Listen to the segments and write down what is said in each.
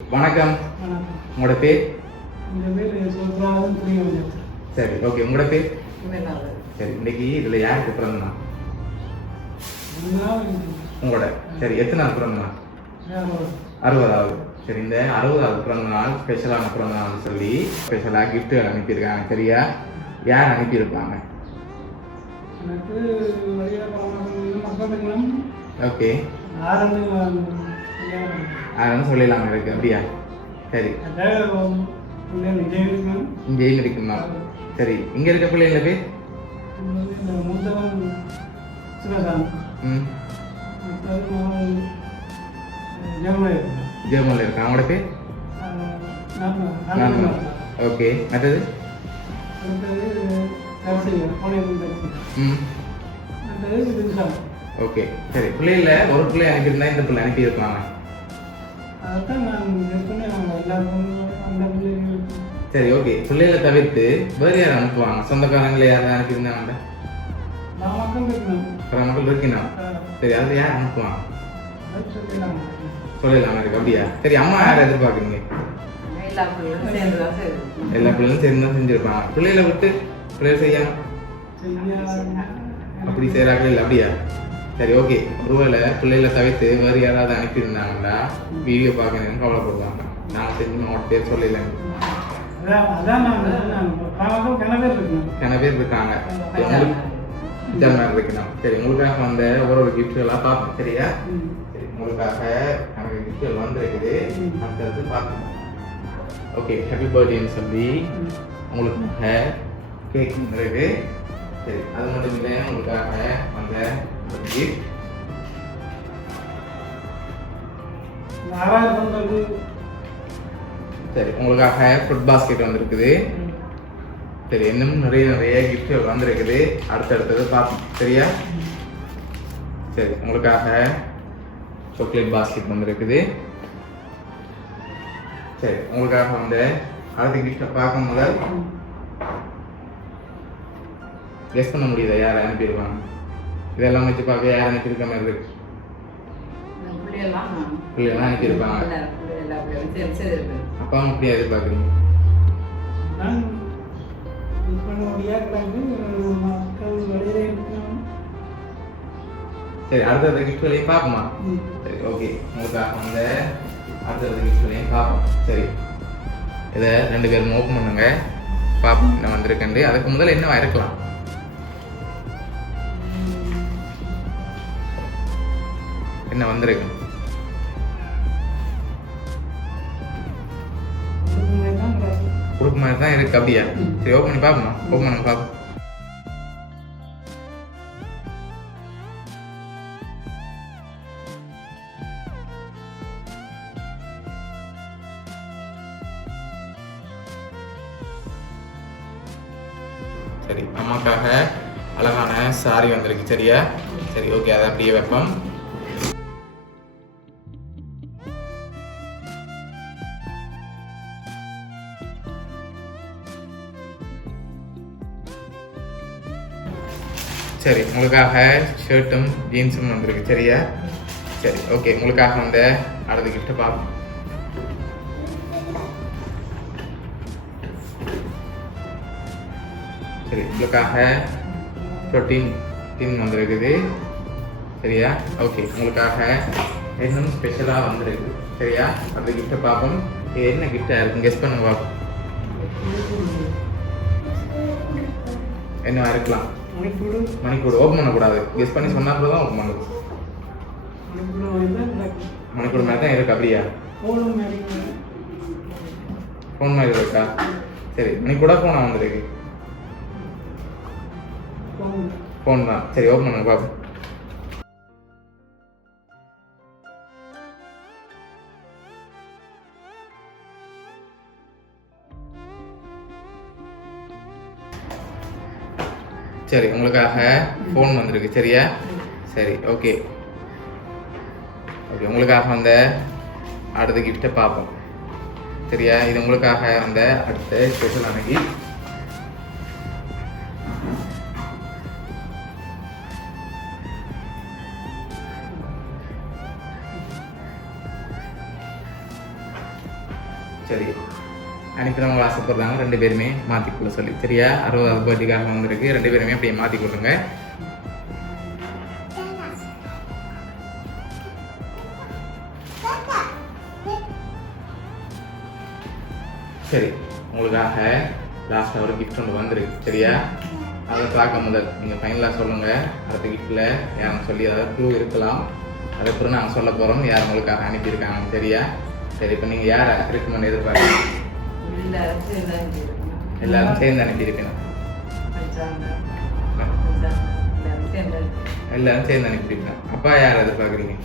வணக்கம். வணக்கம். உங்களோட பேர்? என் பேர் சொல்றாவும் புரிய. சரி, ஓகே. உங்களோட பேர்? இவனாவது. சரி, இன்னைக்கு இதில் யாருக்கு பிறந்தனா? நான் உங்களோட. சரி, எத்தனை நாள் பிறந்தனா? 60வது. சரி, இந்த 60வது பிறந்த நாள் ஸ்பெஷலான பிறந்த நாள்னு சொல்லி ஸ்பெஷலாக கிஃப்ட்டுகள் அனுப்பியிருக்காங்க. சரியா? யார் அனுப்பியிருப்பாங்க? எனக்கு வழியாக மக்கள் தெரியும். ஓகே. யாருன்னு சொல்லலாமா இருக்கு? அப்படியா? சரி, இங்கேயும் இருக்குமா? சரி, இங்கே இருக்க பிள்ளைங்கள பேர்? மூத்தவன் சிவசாமி. ஜெர்மனில் இருக்கா. அவங்களோட பேர்? ஓகே. மற்றது? ஓகே. சரி, பிள்ளைகள ஒரு பிள்ளை அனுப்பியிருந்தா இந்த பிள்ளை அனுப்பியிருப்பாங்க. சரி, ஓகே. பிள்ளைகளை தவிர்த்து வேறு யார் அனுப்புவாங்க? சொந்தக்காரங்களே யாரும் அனுப்பியிருந்தாங்க? மக்கள் இருக்கணும். சரி, அதில் யார் அனுப்புவாங்க? சொல்லலாமா இருக்கு? அப்படியா? சரி, அம்மா யாரை எதிர்பார்க்குறீங்க? எல்லா பிள்ளைகளும் சேர்ந்து தான் செஞ்சிருப்பாங்க. பிள்ளைகளை விட்டு பிள்ளைகள் செய்யாம அப்படி செய்கிறாங்களே இல்லை? அப்படியா? சரி, ஓகே. ஒருவேளை பிள்ளைகளை தவிர்த்து வேறு யாராவது அனுப்பியிருந்தாங்களா வீடியோ பார்க்கணுன்னு கவலைப்படுவாங்க. நான் செஞ்சு அவங்களோட பேர் சொல்லலை. கன பேர் இருக்காங்க. இருக்கணும். சரி, உங்களுக்காக வந்த ஒரு கிஃப்ட்களாக பார்ப்போம். சரியா? சரி, உங்களுக்காக எனக்கு கிஃப்ட்கள் வந்துருக்குது. அடுத்தது பார்க்கணும். ஓகே. ஹாப்பி பர்த்டேன்னு சொல்லி உங்களுக்காக கேக் இருக்கு. சரி, அது மட்டும் இல்லை, உங்களுக்காக வந்த கிஃப்ட். சரி, உங்களுக்காக ஃபுட் பாஸ்கெட் வந்திருக்குது. சரி, இன்னும் நிறைய கிஃப்ட் வந்திருக்குது. அடுத்தடுத்தது பார்ப்போம். சரியா? சரி, உங்களுக்காக சாக்லேட் பாஸ்கெட் வந்திருக்குது. சரி, உங்களுக்காக வந்து அடுத்த கிஃப்டை பார்க்கும் முதல் கெஸ் பண்ண முடியுதா யார் அனுப்பியிருப்பாங்க? இதெல்லாம் வச்சு பார்க்க யார் அனுப்பியிருக்க மாதிரி இருக்கு? பிள்ளைலாம் அனுப்பியிருப்பாங்க. அப்பா அம்மா அப்படியே எதிர்பார்க்குறீங்க? சரி, அடுத்த கிஃப்ட்களையும் பார்ப்போமா? சரி, ஓகே. உங்களுக்காக வந்து அடுத்த கிஃப்ட்களையும் பார்ப்போம். சரி, இதை 2 பேரும் ஓப்பன் பண்ணுங்க. பார்ப்போம் என்ன வந்திருக்கேன். அதுக்கு முதல்ல என்னவா இருக்கலாம்? என்ன வந்திருக்கு? குரூப் மாதிரி தான் இருக்கு. அப்படியா? சரி, ஓப்பன் பண்ணி பார்ப்போமா? ஓப்பன் பண்ணி பார்ப்போம். சரி, அம்மாக்காக அழகான சாரி வந்திருக்கு. சரியா? சரி, ஓகே. அதை அப்படியே வைப்போம். சரி, உங்களுக்காக ஷர்ட்டும் ஜீன்ஸும் வந்திருக்கு. சரியா? சரி, ஓகே. உங்களுக்காக வந்து அடுத்த கிஃப்ட்டை பார்ப்போம். சரி, உங்களுக்காக ப்ரோட்டீன் டின் வந்திருக்குது. சரியா? ஓகே. உங்களுக்காக இன்னும் ஸ்பெஷலாக வந்திருக்கு. சரியா? அடுத்த கிஃப்ட்டை பார்ப்போம். இது என்ன கிஃப்டாக இருக்கும்? கெஸ் பண்ண பார்ப்போம். என்ன இருக்கலாம்? மணிக்கூடு. ஓப்பன் பண்ணக்கூடாது. கெஸ் பண்ணி சொன்னா கூட தான் ஓப்பன் பண்ணுது. மணிக்கூடு மாதிரி தான் இருக்கு. அப்படியா? ஃபோன் மாதிரி இருக்கா? சரி, மணிக்கூட ஃபோனா வந்துருக்கு? ஃபோன் தான். சரி, ஓப்பன் பண்ணுங்க பார்ப்போம். சரி, உங்களுக்காக ஃபோன் வந்திருக்கு. சரியா? சரி, ஓகே. ஓகே, உங்களுக்காக வந்த அடுத்த கிஃப்ட்டை பார்ப்போம். சரியா? இது உங்களுக்காக வந்த அடுத்த ஸ்பெஷல் அன்னைக்கு. சரி அனுப்பினவங்க ஆசைப்படுறாங்க 2 பேருமே மாற்றிக்கொள்ள சொல்லி சரியா 60வது பர்த்டேக்காக வந்திருக்கு 2 பேருமே அப்படியே மாற்றி கொடுங்க. சரி உங்களுக்காக லாஸ்ட்டாக ஒரு கிஃப்ட் ஒன்று வந்திருக்கு சரியா அதை பார்க்க முதல் நீங்கள் ஃபைனலாக சொல்லுங்கள் அடுத்த கிஃப்ட்டில் யாரும் சொல்லி அதாவது க்ளூ இருக்கலாம் அதை அப்புறம் நாங்கள் சொல்ல போகிறோம் யார் உங்களுக்காக அனுப்பியிருக்காங்க சரியா சரி இப்போ நீங்கள் யாரை ரெக்கமெண்ட் எதிர்பார்க்குறீங்க எல்லாரும் சேர்ந்து அனுப்பியிருக்கணும் எல்லாரும் சேர்ந்து அனுப்பியிருக்கேன் அப்பா யார் எதிர்பார்க்குறீங்க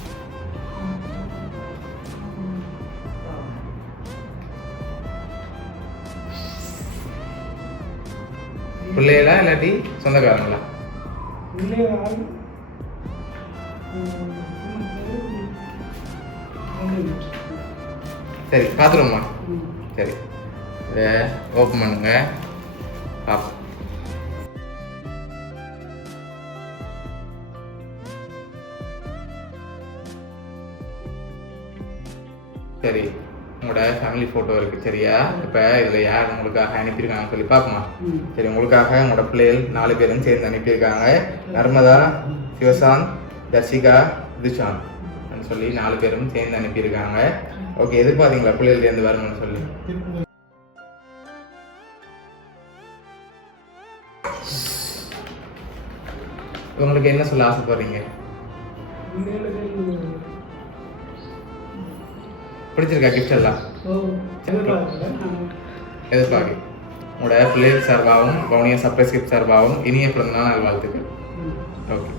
பிள்ளைகளா இல்லாட்டி சொந்தக்காரங்களா சரி பார்த்துருவோம்மா சரி இதை ஓப்பன் பண்ணுங்க பார்ப்போம் சரி உங்களோட ஃபேமிலி ஃபோட்டோ இருக்குது சரியா இப்போ இதில் யார் உங்களுக்காக அனுப்பியிருக்காங்கன்னு சொல்லி பார்ப்போமா சரி உங்களுக்காக உங்களோட பிள்ளைகள் 4 பேரும் சேர்ந்து அனுப்பியிருக்காங்க நர்மதா சிவசாந்த் தர்ஷிகா திஷாந்த் சொல்லி 4 பேரும் சேர்ந்து அனுப்பியிருக்காங்க ஓகே எதிர்பார்த்தீங்களா பிள்ளைகள் சேர்ந்து வரணும்னு சொல்லி உங்களுக்கு என்ன சொல்ல ஆசைப்படுறீங்க பிடிச்சிருக்கா கிஃப்ட் எல்லாம் எதிர்பார்க்கு உங்களோட பிள்ளைகள் சார்பாகவும் கவுனியா சர்ப்ரைஸ் கிஃப்ட் சார்பாகவும் இனிய பிறந்தநாள் நல்வாழ்த்துக்கள் ஓகே